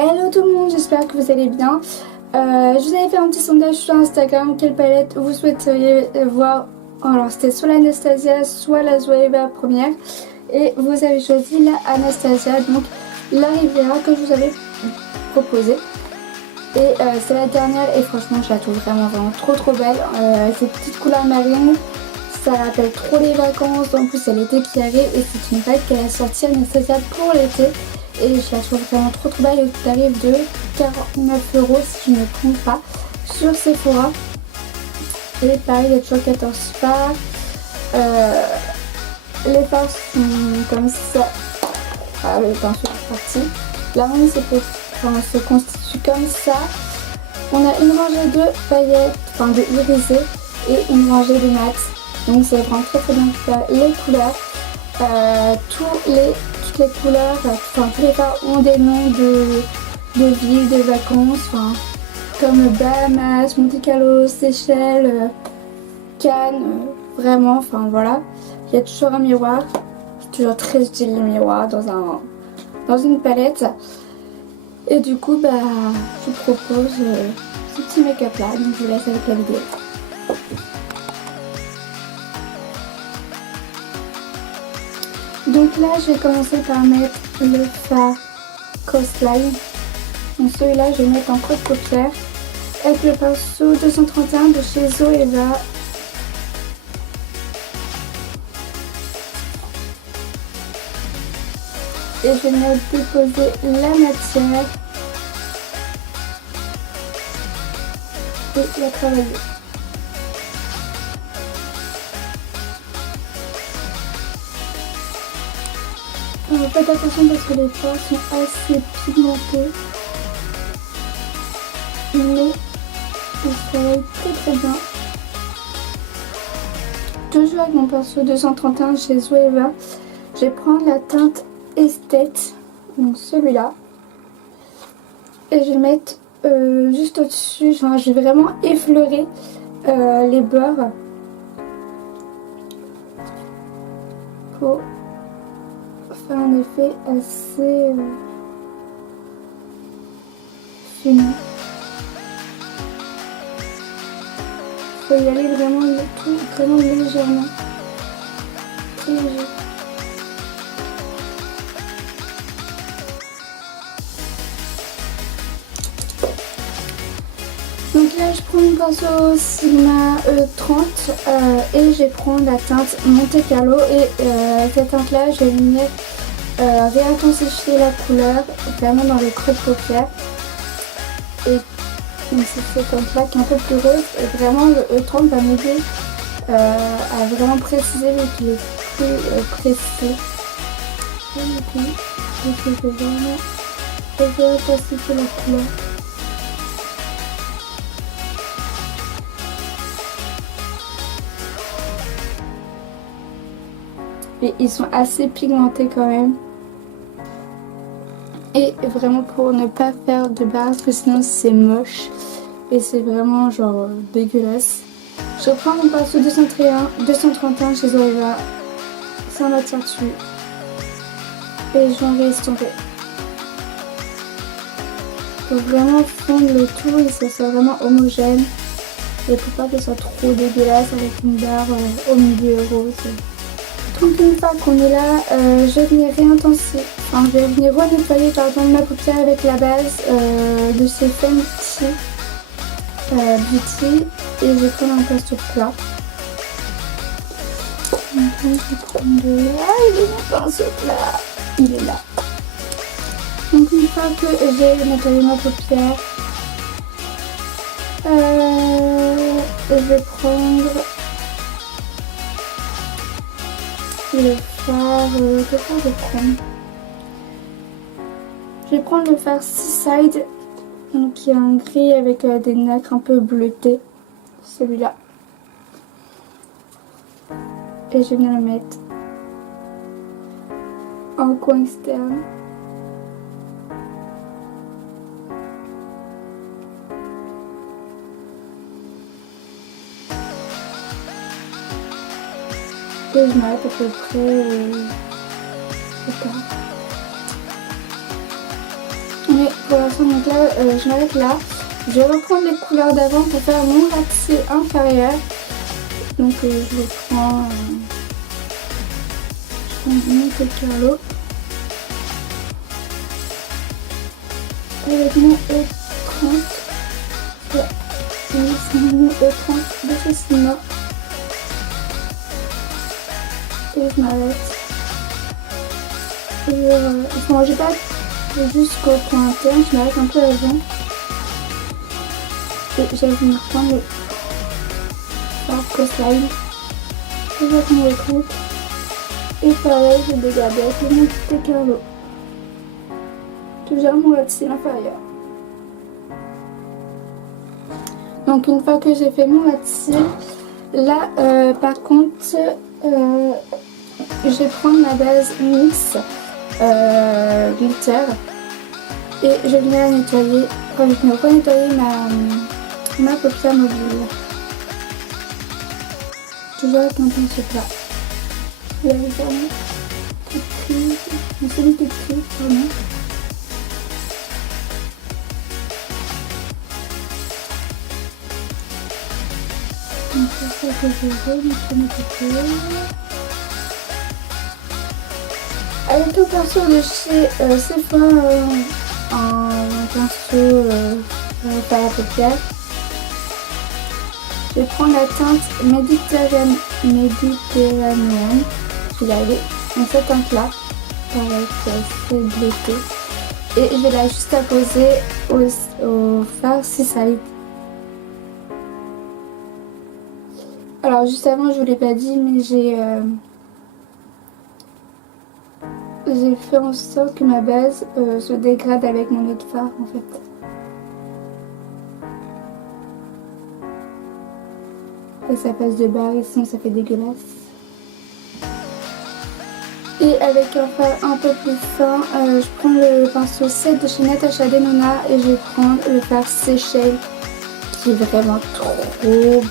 Hello tout le monde, j'espère que vous allez bien. Je vous avais fait un petit sondage sur Instagram, quelle palette vous souhaiteriez voir. Alors c'était soit l'Anastasia, soit la Zoeva première. Et vous avez choisi la Anastasia, donc la Riviera que je vous avais proposée. Et c'est la dernière et franchement je la trouve vraiment trop belle. Cette petite couleur marine, ça rappelle trop les vacances. En plus c'est l'été qui arrive et c'est une palette qu'elle a sortie Anastasia pour l'été. Et je la trouve vraiment trop belle. Le tarif de 49 € si je ne me trompe pas sur Sephora. Et pareil, il y a toujours 14 fards. Les fards sont comme ça. Ah, le pinceau est parti. La rangée se constitue comme ça. On a une rangée de paillettes, enfin de irisés, et une rangée de mat. Donc c'est vraiment très bien faire les couleurs. Toutes les couleurs, enfin tous les fards ont des noms de villes, de vacances, enfin comme Bahamas, Monte Carlo, Seychelles, Cannes, vraiment, enfin voilà. Il y a toujours un miroir, c'est toujours très utile le miroir dans une palette. Et du coup bah je vous propose ce petit make-up là, donc je vous laisse avec la vidéo. Donc là je vais commencer par mettre le fard Coastline. Donc celui-là je vais mettre en creux de paupière avec le pinceau 231 de chez Zoeva. Et je vais venir déposer la matière et la travailler. Faites attention parce que les fards sont assez pigmentés, mais ils travaillent très bien. Toujours avec mon pinceau 231 chez Zoeva, je vais prendre la teinte Esthète, donc celui-là, et je vais le mettre juste au-dessus. Genre, je vais vraiment effleurer les bords pour faire un effet assez fini. Il faut y aller vraiment légèrement, très léger. Donc là je prends mon pinceau Sigma E30 et je vais prendre la teinte Monte Carlo et cette teinte là je vais venir réintensifier la couleur vraiment dans le creux de paupière. Et c'est cette teinte là qui est un peu plus rose et vraiment le E30 va m'aider à vraiment préciser vu qu'il est plus précis. Et du coup je vais vraiment réintensifier la couleur. Et ils sont assez pigmentés quand même. Et vraiment pour ne pas faire de barres parce que sinon c'est moche. Et c'est vraiment genre dégueulasse. Je reprends mon pinceau 231 chez Zoeva. Sans matière dessus. Et je vais estomper. Il faut vraiment fondre le tout et que ça soit vraiment homogène. Et pour pas que ce soit trop dégueulasse avec une barre au milieu rose. Donc une fois qu'on est là, je vais venir renettoyer ma paupière avec la base de chez Fenty Beauty et je vais prendre un pinceau plat. Donc je vais prendre de là, il est mon pinceau plat, il est là. Donc une fois que j'ai nettoyé ma paupière, je vais prendre le fard, je vais prendre le fard Seaside, donc qui est un gris avec des nacres un peu bleutées, celui-là. Et je vais venir le mettre en coin externe. Et je m'arrête à peu près au quart. Mais pour l'instant, donc là, je m'arrête là. Je vais reprendre les couleurs d'avant pour faire mon ratissé inférieur. Donc je reprends Monte Carlo avec mon E30. Ouais, c'est mon E30 de chez Sigma. Et je m'arrête. Et bon, j'ai pas jusqu'au point interne, je m'arrête un peu avant. Et j'avais me reprendre le Coastline. Je vais prendre le compte. Et pareil, je vais garder avec le Monte Carlo. Toujours mon ratissé inférieur. Donc une fois que j'ai fait mon ratissé, là par contre, je vais prendre ma base NYX glitter et je vais venir la nettoyer, je vais venir nettoyer ma paupière mobile. Toujours avec un pinceau plat. Là, je vais faire une petite prise, une seule petite prise, pardon. Donc c'est ça que je vais mettre mes paupières. Avec le pinceau de chez Sephora, un pinceau par la paupière, je vais prendre la teinte méditerranéenne, je vais aller dans cette teinte là, pareil c'est bleuté, et je vais la juste apposer au fard si solide. Alors juste avant je vous l'ai pas dit, mais j'ai fait en sorte que ma base se dégrade avec mon lait de fard en fait. Et ça passe de barre et sinon ça fait dégueulasse. Et avec un fard un peu plus fin, je prends le pinceau 7 de chez Natasha Denona et je vais prendre le fard Seychelles qui est vraiment trop beau.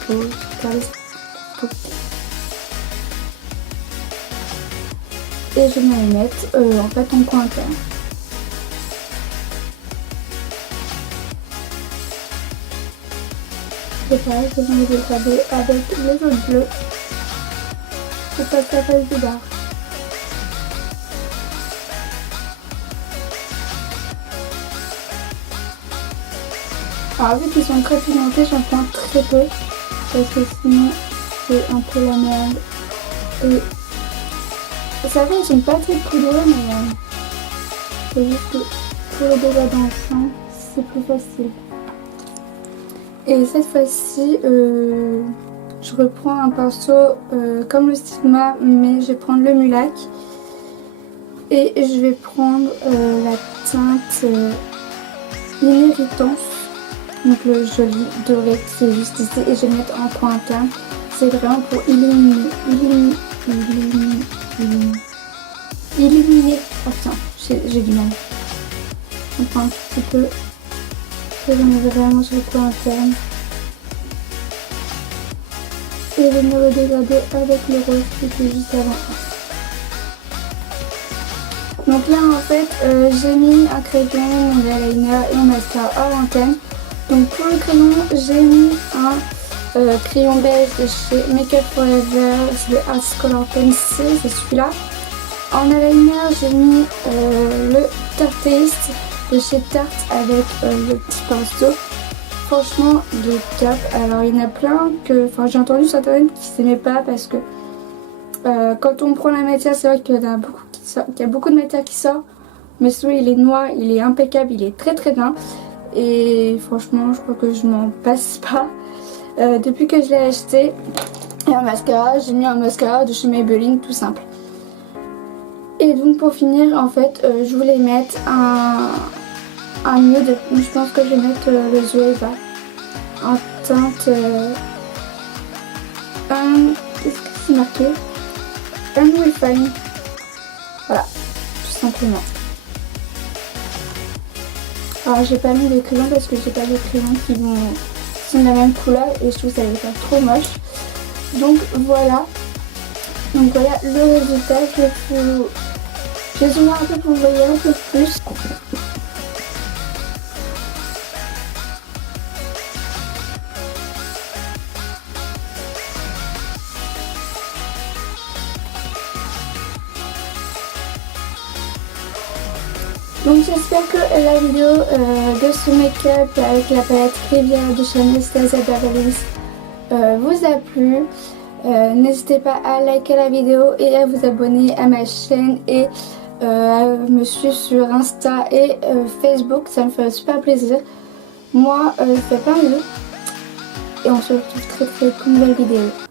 Et je vais me le mettre en fait en coin interne. Et pareil, je vais me dégrader avec les autres bleus pour passer la face du barre. Alors vu qu'ils sont très pimentés, j'en prends très peu parce que sinon c'est un peu la merde. Et ça va, ils sont pas très poudreux, mais c'est juste que pour le dégât dans le sang, c'est plus facile. Et cette fois-ci, je reprends un pinceau comme le Stigma, mais je vais prendre le Mulac. Et je vais prendre la teinte Inhéritance, donc le joli doré qui est juste ici, et je vais le mettre en coin interne. C'est vraiment pour illuminer. Oh putain, j'ai du mal. On prend un petit peu. Je vais mettre vraiment sur le coin interne. Et je vais venir le dégrader avec le rose qui était juste avant. Donc là en fait, j'ai mis un crayon, mon eyeliner et mon mascara hors antenne. Donc pour le crayon, j'ai mis un crayon beige de chez Makeup Forever, c'est le Art Color Pencil, c'est celui-là. En eyeliner, j'ai mis le Tarteist de chez Tarte avec le petit pinceau. Franchement, il est top. Alors, il y en a plein que... Enfin, j'ai entendu sur internet qui s'aimaient pas parce que quand on prend la matière, c'est vrai qu'il y en a beaucoup qui sortent, qu'il y a beaucoup de matière qui sort. Mais celui, il est noir, il est impeccable, il est très très bien. Et franchement, je crois que je m'en passe pas. Depuis que je l'ai acheté, et un mascara, j'ai mis un mascara de chez Maybelline tout simple. Et donc pour finir, en fait, je voulais mettre un nude. Donc je pense que je vais mettre le Zoeva en teinte qu'est-ce que c'est marqué, Unrefined. Voilà, tout simplement. Alors j'ai pas mis les crayons parce que j'ai pas des crayons qui sont de la même couleur et je trouve que ça va faire trop moche. Donc voilà. Donc voilà le résultat. Je vais zoomer un peu pour vous voyez un peu plus. Donc j'espère que la vidéo de ce make-up avec la palette Riviera de chez Anastasia Beverly Hills vous a plu. N'hésitez pas à liker la vidéo et à vous abonner à ma chaîne et à me suivre sur Insta et Facebook, ça me fait super plaisir. Moi, je fais plein de bisous et on se retrouve très très vite pour une nouvelle vidéo.